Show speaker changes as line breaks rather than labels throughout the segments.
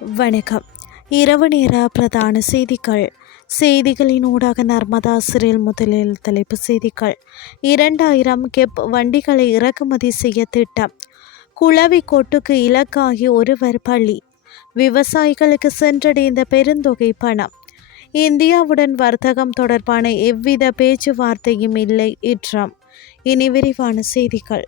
வணக்கம். இரவு நேர பிரதான செய்திகள். செய்திகளின் ஊடாக நர்மதா சிறில் முதலில் தலைப்பு செய்திகள். இரண்டாயிரம் கெப் வண்டிகளை இறக்குமதி செய்ய திட்டம். குளவி கொட்டுக்கு இலக்காகி ஒருவர் பள்ளி விவசாயிகளுக்கு சென்றடைந்த பெருந்தொகை பணம். இந்தியாவுடன் வர்த்தகம் தொடர்பான எவ்வித பேச்சுவார்த்தையும் இல்லை. இற்றம். இனி விரிவான செய்திகள்.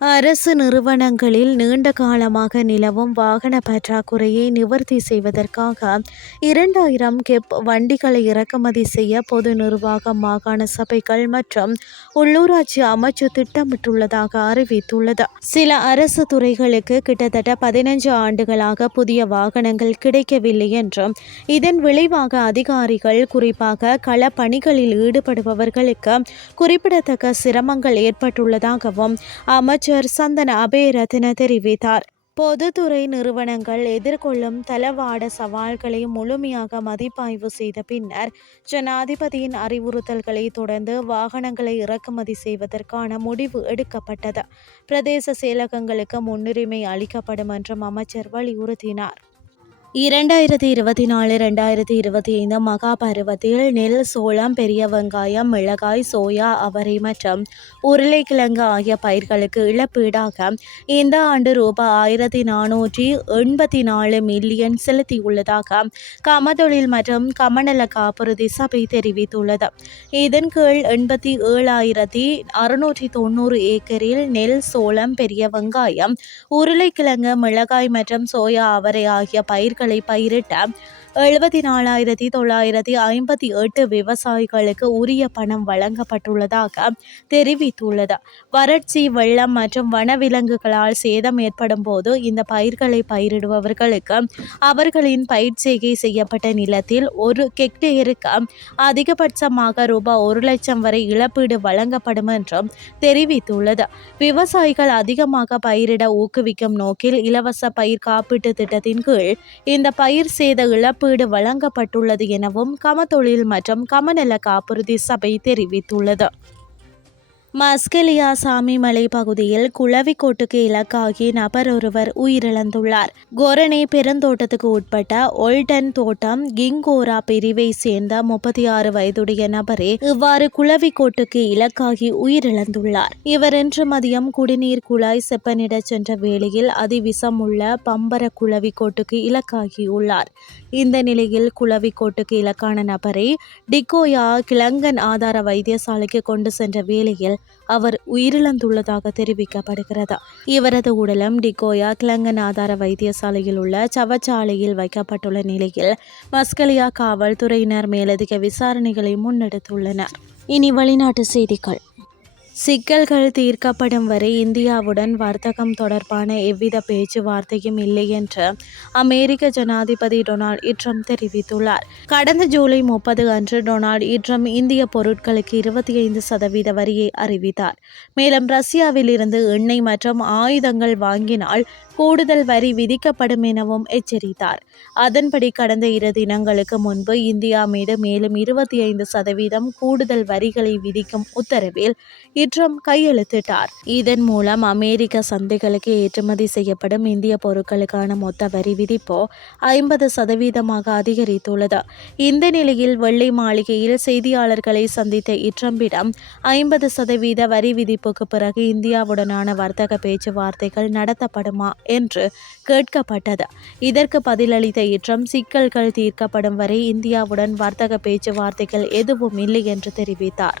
அரசு நிறுவனங்களில் நீண்ட காலமாக நிலவும் வாகன பற்றாக்குறையை நிவர்த்தி செய்வதற்காக இரண்டாயிரம் கெப் வண்டிகளை இறக்குமதி செய்ய பொது நிர்வாக மாகாண சபைகள் மற்றும் உள்ளூராட்சி அமைச்சு திட்டமிட்டுள்ளதாக அறிவித்துள்ளது. சில அரசு துறைகளுக்கு கிட்டத்தட்ட பதினஞ்சு ஆண்டுகளாக புதிய வாகனங்கள் கிடைக்கவில்லை என்றும் இதன் விளைவாக அதிகாரிகள் குறிப்பாக களப்பணிகளில் ஈடுபடுபவர்களுக்கு குறிப்பிடத்தக்க சிரமங்கள் ஏற்பட்டுள்ளதாகவும் அமைச்சர் சந்தன அபேரத்ன தெரிவித்தார். பொதுத்துறை நிறுவனங்கள் எதிர்கொள்ளும் தளவாட சவால்களை முழுமையாக மதிப்பாய்வு செய்த பின்னர் ஜனாதிபதியின் அறிவுறுத்தல்களை தொடர்ந்து வாகனங்களை இறக்குமதி செய்வதற்கான முடிவு எடுக்கப்பட்டது. பிரதேச செயலகங்களுக்கு முன்னுரிமை அளிக்கப்படும் என்றும் அமைச்சர் வலியுறுத்தினார். இரண்டாயிரத்தி இருபத்தி நாலு ரெண்டாயிரத்தி இருபத்தி ஐந்து மகா பருவத்தில் நெல் சோளம் பெரிய வெங்காயம் மிளகாய் சோயா அவரை மற்றும் உருளைக்கிழங்கு ஆகிய பயிர்களுக்கு இழப்பீடாக இந்த ஆண்டு ரூபாய் ஆயிரத்தி நானூற்றி எண்பத்தி நாலு மில்லியன் செலுத்தியுள்ளதாக கமதொழில் மற்றும் கமநல காப்புறுதி சபை தெரிவித்துள்ளது. இதன் கீழ் எண்பத்தி ஏழாயிரத்தி அறுநூற்றி தொண்ணூறு ஏக்கரில் நெல் சோளம் பெரிய வெங்காயம் உருளைக்கிழங்கு மிளகாய் மற்றும் சோயா அவரை ஆகிய பயிர்கள் பயிர்களை பயிரிட்ட எழுபத்தி நாலாயிரத்தி தொள்ளாயிரத்தி ஐம்பத்தி எட்டு விவசாயிகளுக்கு உரிய பணம் வழங்கப்பட்டுள்ளதாக தெரிவித்துள்ளது. வறட்சி வெள்ளம் மற்றும் வனவிலங்குகளால் சேதம் ஏற்படும் போது இந்த பயிர்களை பயிரிடுபவர்களுக்கு அவர்களின் பயிர் செய்கை செய்யப்பட்ட நிலத்தில் ஒரு கெக்டேருக்கு அதிகபட்சமாக ரூபாய் ஒரு லட்சம் வரை இழப்பீடு வழங்கப்படும் என்றும் தெரிவித்துள்ளது. விவசாயிகள் அதிகமாக பயிரிட ஊக்குவிக்கும் நோக்கில் இலவச பயிர் காப்பீட்டு திட்டத்தின் கீழ் இந்த பயிர் சேத இழப்பீடு வழங்கப்பட்டுள்ளது எனவும் கமதொழில் மற்றும் கமநல காப்புறுதி சபை தெரிவித்துள்ளது. மஸ்கெலியா சாமிமலை பகுதியில் குளவிக்கோட்டுக்கு இலக்காகி நபர் ஒருவர் உயிரிழந்துள்ளார். கொரணை பெருந்தோட்டத்துக்கு உட்பட்ட ஒல்டன் தோட்டம் கிங்கோரா பிரிவை சேர்ந்த முப்பத்தி ஆறு வயதுடைய நபரே இவ்வாறு குளவிக்கோட்டுக்கு இலக்காகி உயிரிழந்துள்ளார். இவர் இன்று மதியம் குடிநீர் குழாய் செப்பனிடச் சென்ற வேளையில் அதிவிசம் உள்ள பம்பர குளவிக்கோட்டுக்கு இலக்காகியுள்ளார் இந்த நிலையில் குளவிக்கோட்டுக்கு இலக்கான நபரை டிகோயா கிளங்கன் ஆதார வைத்தியசாலைக்கு கொண்டு சென்ற வேளையில் அவர் உயிரிழந்துள்ளதாக தெரிவிக்கப்படுகிறது? இவரது உடலம் டிகோயா கிளங்கன் ஆதார வைத்தியசாலையில் உள்ள சவச்சாலையில் வைக்கப்பட்டுள்ள நிலையில் மஸ்கலியா காவல்துறையினர் மேலதிக விசாரணைகளை முன்னெடுத்துள்ளனர். இனி வெளிநாட்டு செய்திகள். சிக்கல்கள் தீர்க்கப்படும் வரை இந்தியாவுடன் வர்த்தகம் தொடர்பான எவ்வித பேச்சுவார்த்தையும் இல்லை என்று அமெரிக்க ஜனாதிபதி டொனால்ட் ட்ரம்ப் தெரிவித்துள்ளார். கடந்த ஜூலை முப்பது அன்று டொனால்ட் ட்ரம்ப் இந்திய பொருட்களுக்கு இருபத்தி ஐந்து சதவீத வரியை அறிவித்தார். மேலும் ரஷ்யாவில் இருந்து எண்ணெய் மற்றும் ஆயுதங்கள் வாங்கினால் கூடுதல் வரி விதிக்கப்படும் எனவும் எச்சரித்தார். அதன்படி கடந்த இரு தினங்களுக்கு முன்பு இந்தியா மீது மேலும் இருபத்தி ஐந்து சதவீதம் கூடுதல் வரிகளை விதிக்கும் உத்தரவில் இட்ரம் கையெழுத்திட்டார். இதன் மூலம் அமெரிக்க சந்தைகளுக்கு ஏற்றுமதி செய்யப்படும் இந்திய பொருட்களுக்கான மொத்த வரி விதிப்போ ஐம்பது சதவீதமாக அதிகரித்துள்ளது. இந்த நிலையில் வெள்ளை மாளிகையில் செய்தியாளர்களை சந்தித்த இட்ரம்பிடம் ஐம்பது சதவீத வரி விதிப்புக்கு பிறகு இந்தியாவுடனான வர்த்தக பேச்சுவார்த்தைகள் நடத்தப்படுமா என்று கேட்கப்பட்டது. இதற்கு பதிலளித்த இட்ரம் சிக்கல்கள் தீர்க்கப்படும் வரை இந்தியாவுடன் வர்த்தக பேச்சுவார்த்தைகள் எதுவும் இல்லை என்று தெரிவித்தார்.